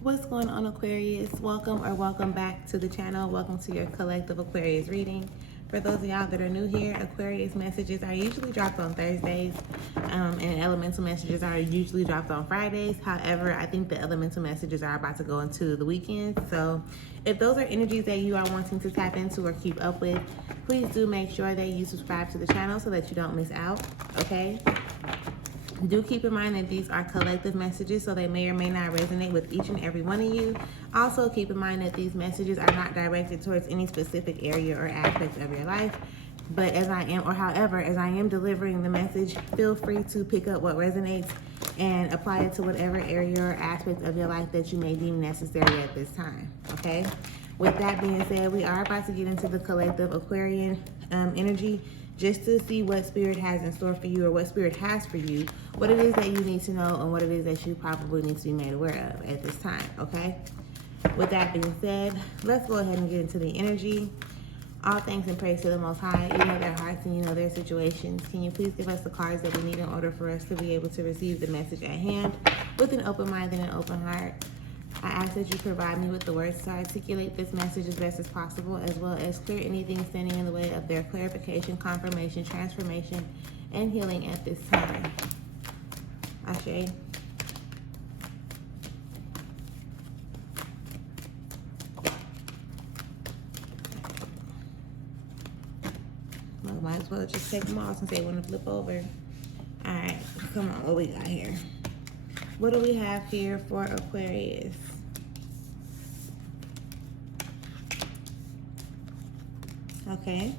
What's going on, Aquarius? Welcome or welcome back to the channel. Welcome to your collective Aquarius reading. For those of y'all that are new here, Aquarius messages are usually dropped on Thursdays, and elemental messages are usually dropped on Fridays. However, I think the elemental messages are about to go into the weekends. So if those are energies that you are wanting to tap into or keep up with, please do make sure that you subscribe to the channel so that you don't miss out, okay? Do keep in mind that these are collective messages, so they may or may not resonate with each and every one of you. Also, keep in mind that these messages are not directed towards any specific area or aspect of your life. But however, as I am delivering the message, feel free to pick up what resonates and apply it to whatever area or aspect of your life that you may deem necessary at this time, okay? With that being said, we are about to get into the collective Aquarian energy, just to see what Spirit has in store for you, or what Spirit has for you, what it is that you need to know, and what it is that you probably need to be made aware of at this time, okay? With that being said, let's go ahead and get into the energy. All thanks and praise to the Most High. You know their hearts and you know their situations. Can you please give us the cards that we need in order for us to be able to receive the message at hand with an open mind and an open heart? I ask that you provide me with the words to articulate this message as best as possible, as well as clear anything standing in the way of their clarification, confirmation, transformation, and healing at this time. Ashe. Well, might as well just take them all since they want to flip over. All right, come on, what we got here? What do we have here for Aquarius? Okay.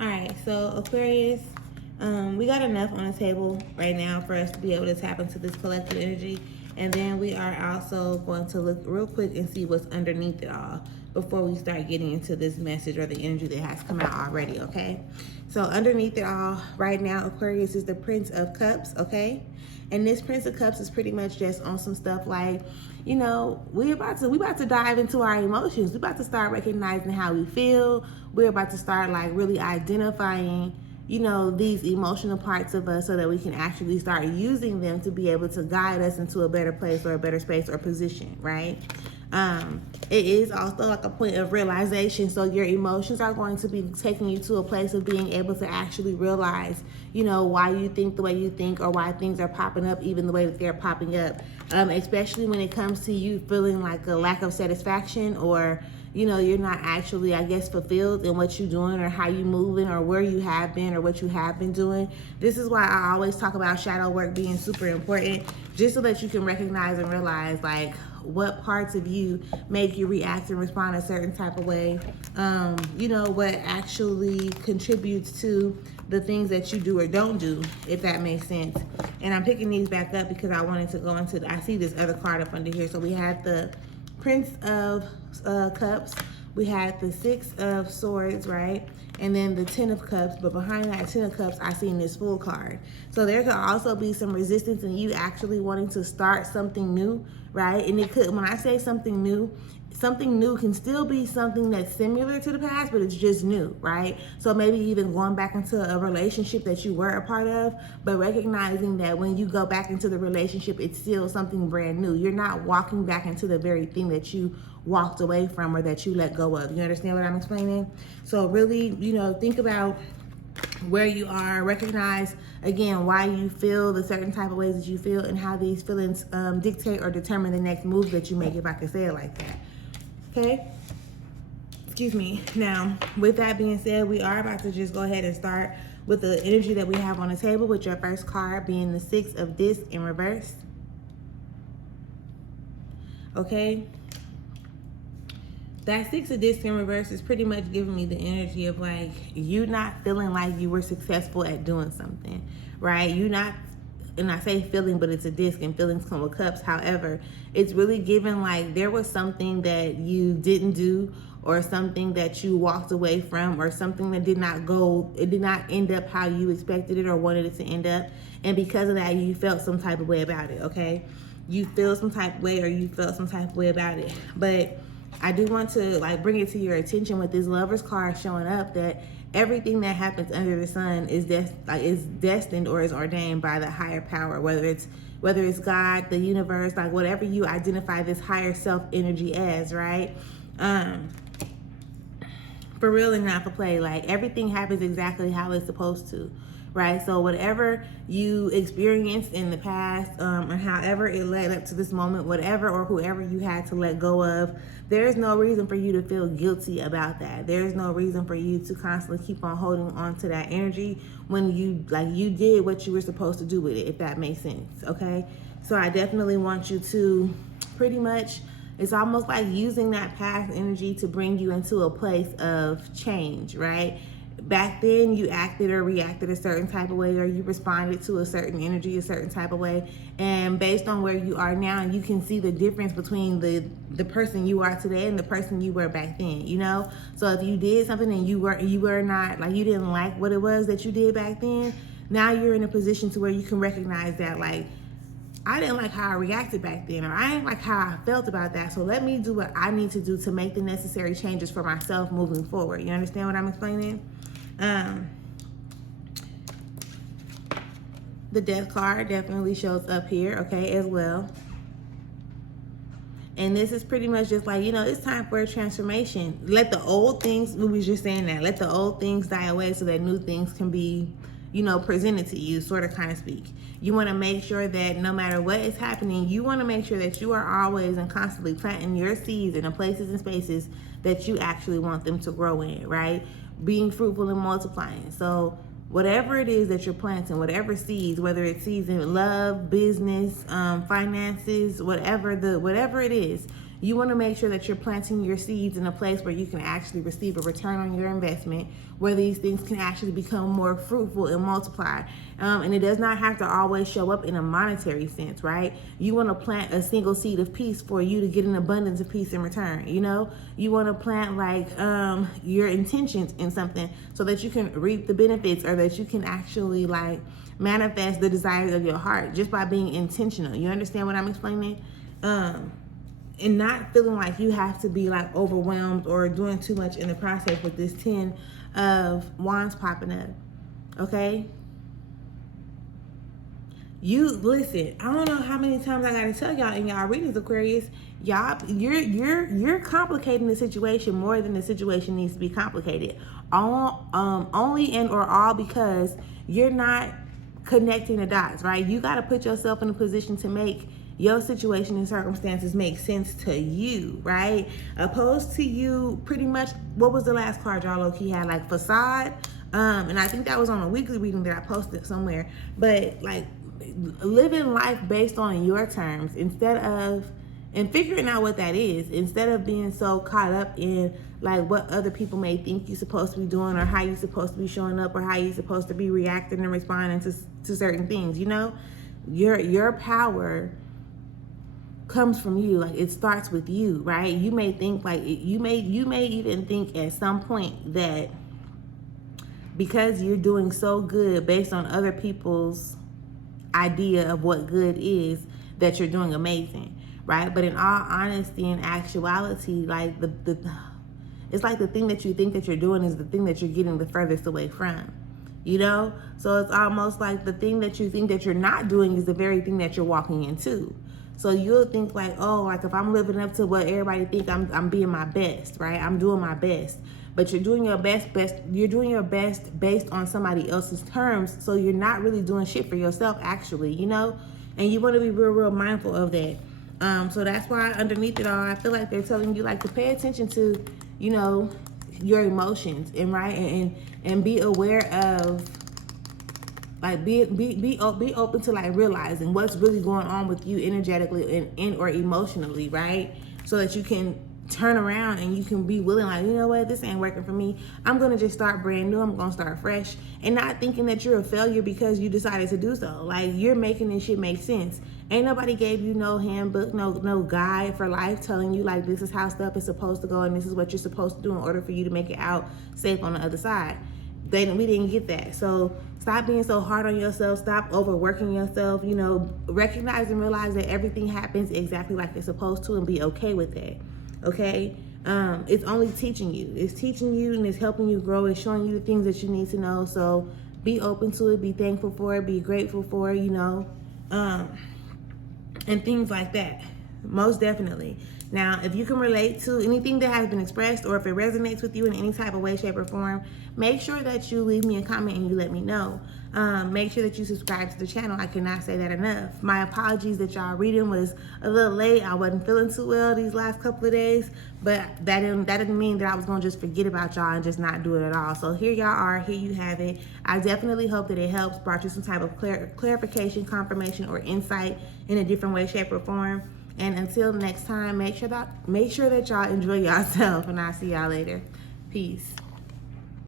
All right, so Aquarius, we got enough on the table right now for us to be able to tap into this collective energy. And then we are also going to look real quick and see what's underneath it all before we start getting into this message or the energy that has come out already, okay? So underneath it all right now, Aquarius is the Prince of Cups, okay? And this Prince of Cups is pretty much just on some stuff like, you know, we about to dive into our emotions. We're about to start recognizing how we feel. We're about to start like really identifying, you know, these emotional parts of us so that we can actually start using them to be able to guide us into a better place or a better space or position, right? It is also like a point of realization. So your emotions are going to be taking you to a place of being able to actually realize, you know, why you think the way you think, or why things are popping up even the way that they're popping up. Especially when it comes to you feeling like a lack of satisfaction, or, you know, you're not actually, I guess, fulfilled in what you're doing or how you're moving or where you have been or what you have been doing. This is why I always talk about shadow work being super important, just so that you can recognize and realize like what parts of you make you react and respond a certain type of way. You know, what actually contributes to the things that you do or don't do, if that makes sense. And I'm picking these back up because I wanted to go into, I see this other card up under here. So we had the Prince of Cups, we had the Six of Swords, right? And then the Ten of Cups, but behind that Ten of Cups, I seen this Fool card. So there could also be some resistance in you actually wanting to start something new, right? And it could, when I say something new can still be something that's similar to the past, but it's just new, right? So maybe even going back into a relationship that you were a part of, but recognizing that when you go back into the relationship, it's still something brand new. You're not walking back into the very thing that you walked away from or that you let go of. You understand what I'm explaining? So really, you know, think about where you are, recognize again why you feel the certain type of ways that you feel, and how these feelings dictate or determine the next move that you make, if I could say it like that. Okay, excuse me. Now, with that being said, we are about to just go ahead and start with the energy that we have on the table, with your first card being the Six of Discs in reverse. Okay, that Six of Discs in reverse is pretty much giving me the energy of like you not feeling like you were successful at doing something, right? You not, and I say feeling, but it's a disc and feelings come with cups. However, it's really given like there was something that you didn't do, or something that you walked away from, or something that did not end up how you expected it or wanted it to end up. And because of that, you felt some type of way about it, okay? You feel some type of way, or you felt some type of way about it. But I do want to like bring it to your attention with this Lovers card showing up, that everything that happens under the sun is destined or is ordained by the higher power, whether it's whether it's God, the universe, like whatever you identify this higher self energy as, right? For real and not for play. Like everything happens exactly how it's supposed to, right? So whatever you experienced in the past, or however it led up to this moment, whatever or whoever you had to let go of, there's no reason for you to feel guilty about that. There's no reason for you to constantly keep on holding on to that energy when you did what you were supposed to do with it, if that makes sense, okay? So I definitely want you to pretty much, it's almost like using that past energy to bring you into a place of change, right? Back then you acted or reacted a certain type of way, or you responded to a certain energy a certain type of way, and based on where you are now, you can see the difference between the person you are today and the person you were back then, you know? So if you did something and you were not, like, you didn't like what it was that you did back then, now you're in a position to where you can recognize that, like, I didn't like how I reacted back then, or I didn't like how I felt about that. So let me do what I need to do to make the necessary changes for myself moving forward. You understand what I'm explaining? The death card definitely shows up here, okay, as well. And this is pretty much just like, you know, it's time for a transformation. Let the old things, we was just saying that, let the old things die away so that new things can be, you know, presented to you, sort of, kind of speak. You want to make sure that no matter what is happening, you want to make sure that you are always and constantly planting your seeds in the places and spaces that you actually want them to grow in, right? Being fruitful and multiplying. So whatever it is that you're planting, whatever seeds, whether it's seeds in love, business, finances, whatever it is, you want to make sure that you're planting your seeds in a place where you can actually receive a return on your investment, where these things can actually become more fruitful and multiply. And it does not have to always show up in a monetary sense, right? You want to plant a single seed of peace for you to get an abundance of peace in return, you know? You want to plant like your intentions in something so that you can reap the benefits, or that you can actually like manifest the desires of your heart just by being intentional. You understand what I'm explaining? And not feeling like you have to be like overwhelmed or doing too much in the process with this 10 of Wands popping up, okay? You listen, I don't know how many times I gotta tell y'all in y'all readings, Aquarius, y'all, you're complicating the situation more than the situation needs to be complicated. Only and or all because you're not connecting the dots, right? You gotta put yourself in a position to make your situation and circumstances make sense to you, right? Opposed to you pretty much, what was the last card y'all low-key had? Like facade. And I think that was on a weekly reading that I posted somewhere. But like living life based on your terms instead of, and figuring out what that is, instead of being so caught up in like what other people may think you're supposed to be doing, or how you're supposed to be showing up, or how you're supposed to be reacting and responding to certain things, you know? Your power comes from you. Like it starts with you, right? You may think like you may even think at some point that because you're doing so good based on other people's idea of what good is, that you're doing amazing, right? But in all honesty and actuality, like it's like the thing that you think that you're doing is the thing that you're getting the furthest away from, you know? So it's almost like the thing that you think that you're not doing is the very thing that you're walking into. So you'll think like, oh, like if I'm living up to what everybody think, I'm being my best, right? I'm doing my best. But you're doing your best based on somebody else's terms. So you're not really doing shit for yourself, actually, you know? And you want to be real mindful of that. So that's why underneath it all, I feel like they're telling you like to pay attention to, you know, your emotions, and right, and be aware of, like be open to like realizing what's really going on with you energetically and or emotionally, right? So that you can turn around and you can be willing, like, you know what, this ain't working for me. I'm gonna just start brand new. I'm gonna start fresh, and not thinking that you're a failure because you decided to do so. Like you're making this shit make sense. Ain't nobody gave you no handbook, no guide for life telling you like this is how stuff is supposed to go and this is what you're supposed to do in order for you to make it out safe on the other side. We didn't get that. So stop being so hard on yourself. Stop overworking yourself. You know, recognize and realize that everything happens exactly like it's supposed to, and be okay with that. Okay? It's only teaching you. It's teaching you and it's helping you grow. It's showing you the things that you need to know. So be open to it. Be thankful for it. Be grateful for it, you know. and things like that. Most definitely. Now, if you can relate to anything that has been expressed, or if it resonates with you in any type of way, shape, or form, make sure that you leave me a comment and you let me know. Make sure that you subscribe to the channel. I cannot say that enough. My apologies that y'all reading was a little late. I wasn't feeling too well these last couple of days, but that didn't mean that I was gonna just forget about y'all and just not do it at all. So here y'all are, here you have it. I definitely hope that it helps, brought you some type of clarification, confirmation, or insight in a different way, shape, or form. And until next time, make sure that y'all enjoy yourself, and I'll see y'all later. Peace.